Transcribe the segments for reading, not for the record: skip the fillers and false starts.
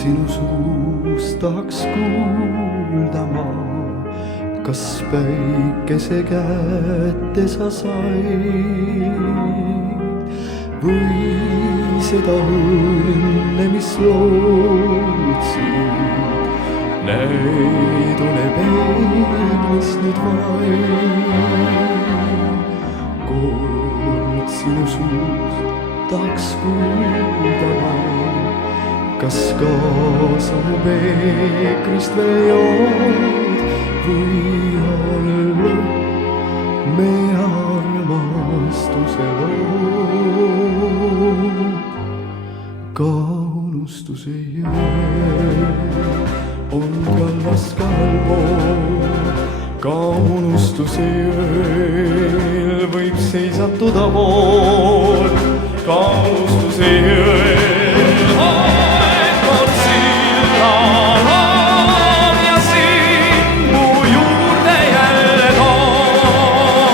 sinu suust tahaks kuulda ma, kas päikese kätte sa said või seda õnne, mis lootsid, näidune peeglis nüüd vaid. Kord sinu suust tahaks kuulda ma, kas kaasa mu peegrist veel jood või olla me armastuse lood. Ka unustuse jõe on kallas kahel pool, ka unustuse jõel võib seisatuda vool, ka unustuse jõel aeg kord sillal haab ja sind mu juurde jälle toob.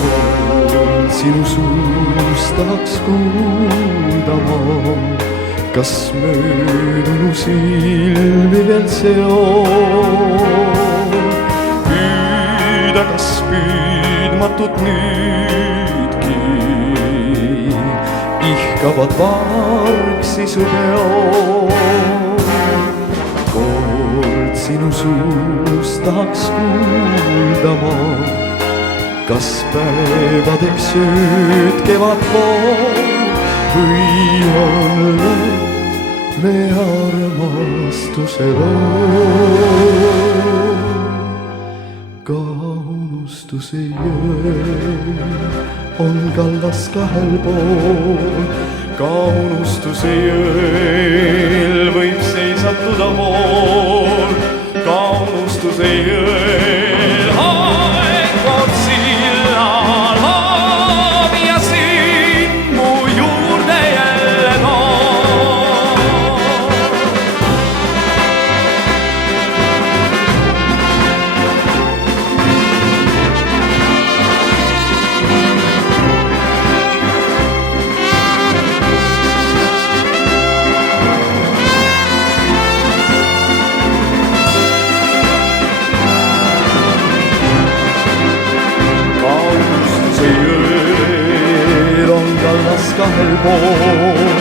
Kord sinu suust tahaks kuulda ma, kas möödunu silmi veel seob, püüda kas püüdmatut nüüdki ihkavad vargsi su peod. Kord sinu suust tahaks kuulda ma, kas päevadeks ööd kevad pool või olla me armastuse lood. Ka unustuse jõel on kallas kahel pool, ka unustuse jõel võib seisatuda vool, ka unustuse jõel aeg kord sillal haab ja sind mu juurde jälle toob. Kahel pool,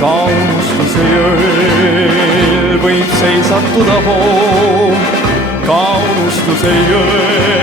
ka unustuse jõel võib seisatuda vool, ka unustuse jõel